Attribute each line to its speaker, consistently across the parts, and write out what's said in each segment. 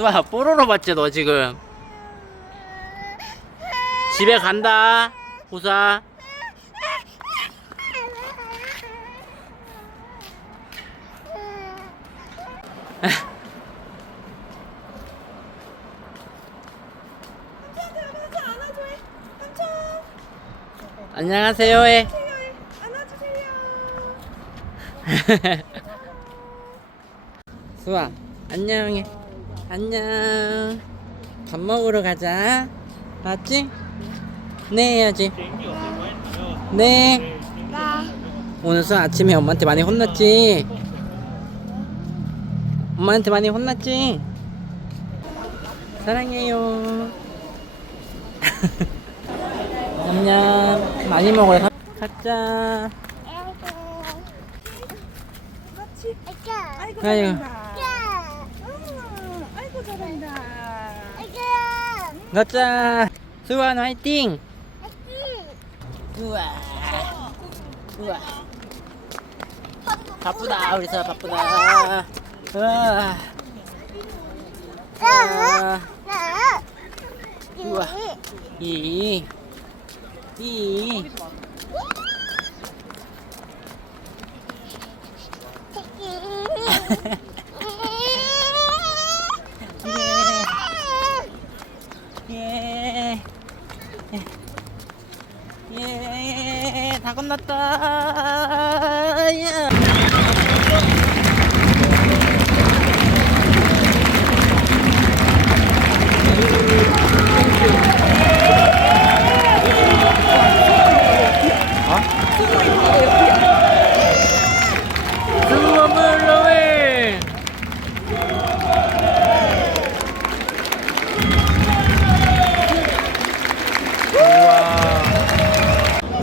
Speaker 1: 수아 뽀로로 봤지 너 지금. 집에 간다. 호사. 안녕하세요 해 안아주세요. 수아 안녕해 안녕. 밥 먹으러 가자. 맞지? 네 해야지. 네. 오늘 수 아침에 엄마한테 많이 혼났지? 엄마한테 많이 혼났지? 사랑해요. 안녕. 많이 먹어요. 가자.
Speaker 2: 아이고.
Speaker 1: 아이고. 가자. 수완 화이팅. 우와. 우와. 바쁘다 우리 수아 바쁘다. 우와. 우와. 우와. 이. 이. 예 다 끝났다. 예. 예, 예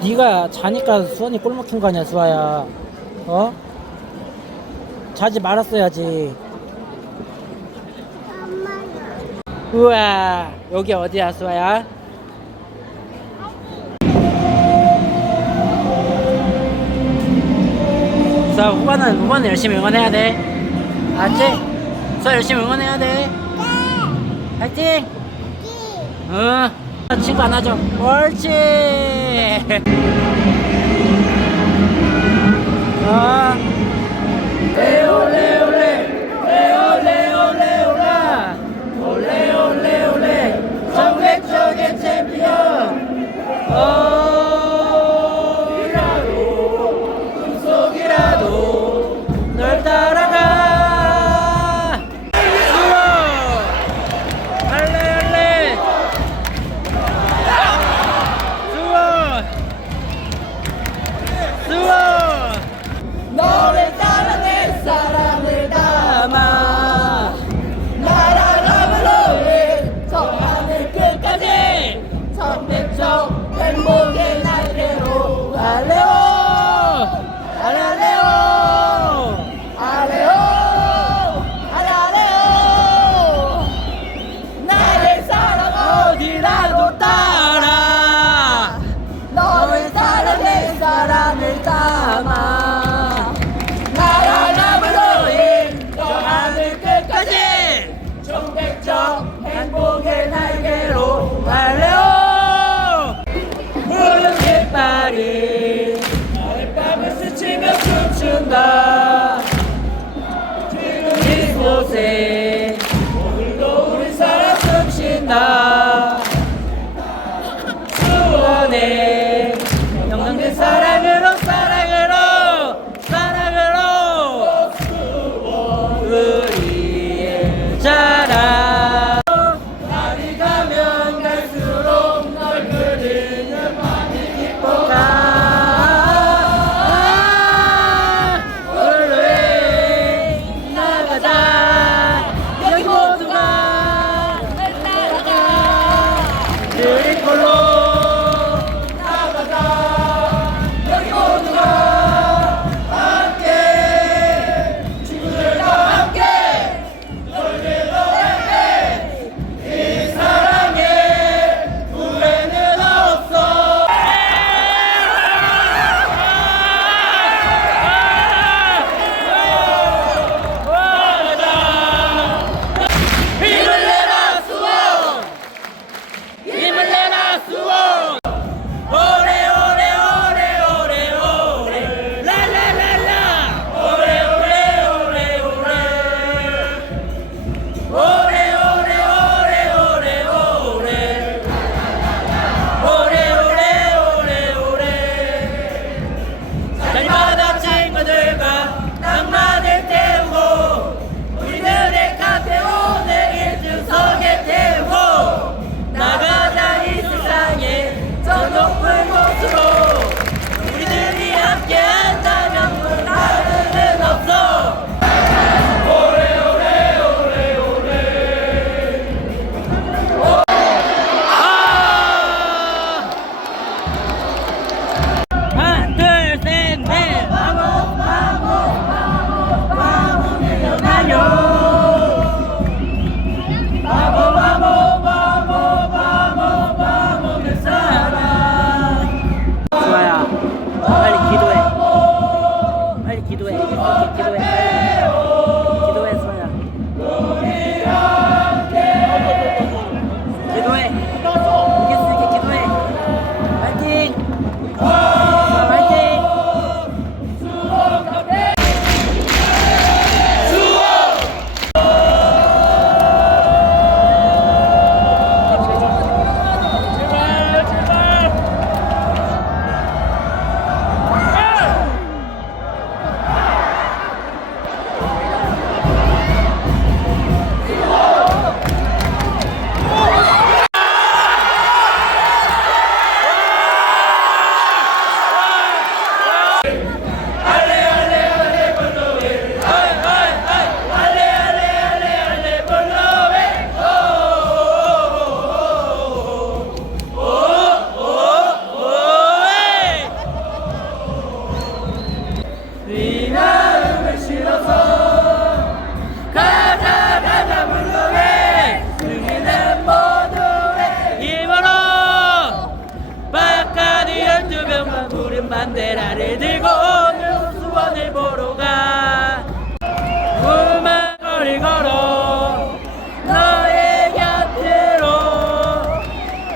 Speaker 1: 네가
Speaker 2: 자니까 수원이 꼴 먹힌 거 아니야 수아야 어? 자지 말았어야지 우와 여기 어디야 수아야?
Speaker 1: 자 후반은 후반 열심히 응원해야 돼 알지? 수아 열심히 응원해야 돼 네. 화이팅! 응 어. 친구 안 하죠? 옳지! 아. 레올레 올레 레올레 올레 올라 올레 올레 올레 정맥적의 챔피언 어. 네 마음을 실어서 가자 가자 물러해 승리는 모두의 힘으로 바깥의 열두 명만 부른 반대를 들고 오늘 수원을 보러 가. 우마거리 걸어 너의 곁으로.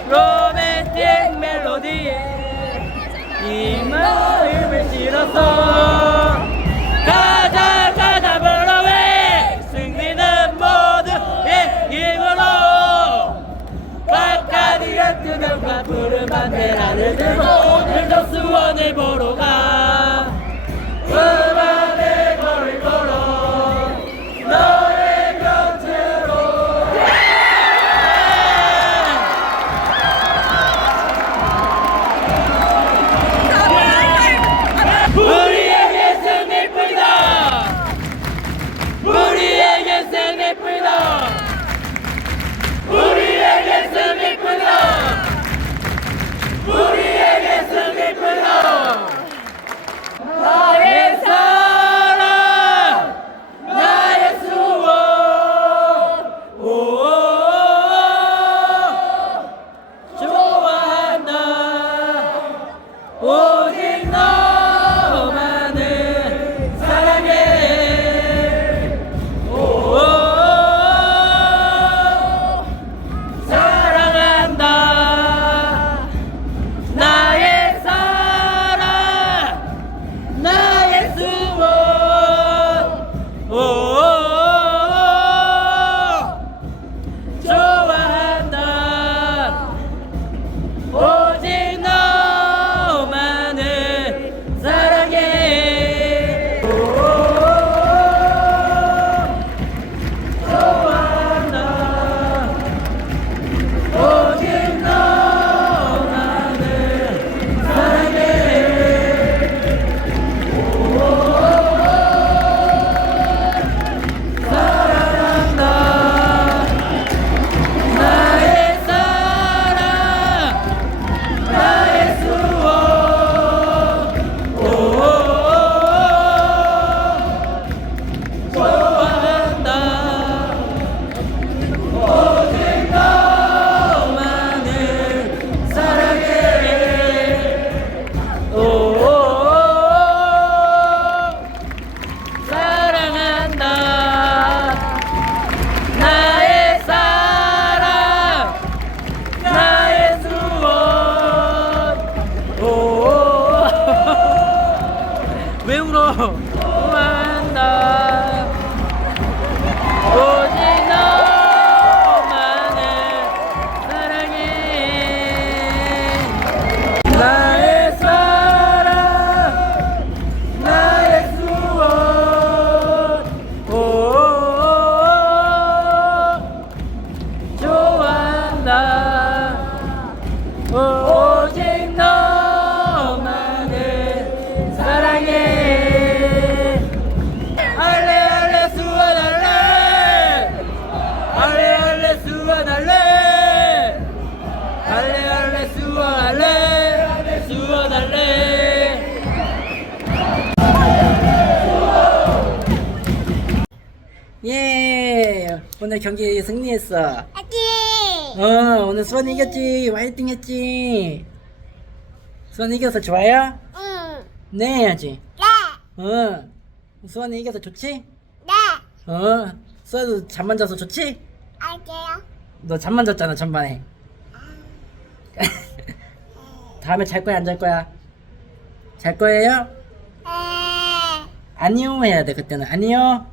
Speaker 1: 로맨틱 멜로디에 이 마음을 실어서 오늘 경기 승리했어.
Speaker 2: 아지.
Speaker 1: 어, 오늘 수원 이겼지. 화이팅 했지. 수원 이겨서 좋아요?
Speaker 2: 응.
Speaker 1: 네, 해야지.
Speaker 2: 네.
Speaker 1: 어, 수원이 이겨서 좋지?
Speaker 2: 네.
Speaker 1: 어, 수원도 잠만 자서 좋지?
Speaker 2: 알게요.
Speaker 1: 너 잠만 잤잖아, 전반에. 아. 다음에 잘 거야, 안 잘 거야? 잘 거예요?
Speaker 2: 네.
Speaker 1: 아니요 해야 돼, 그때는. 아니요.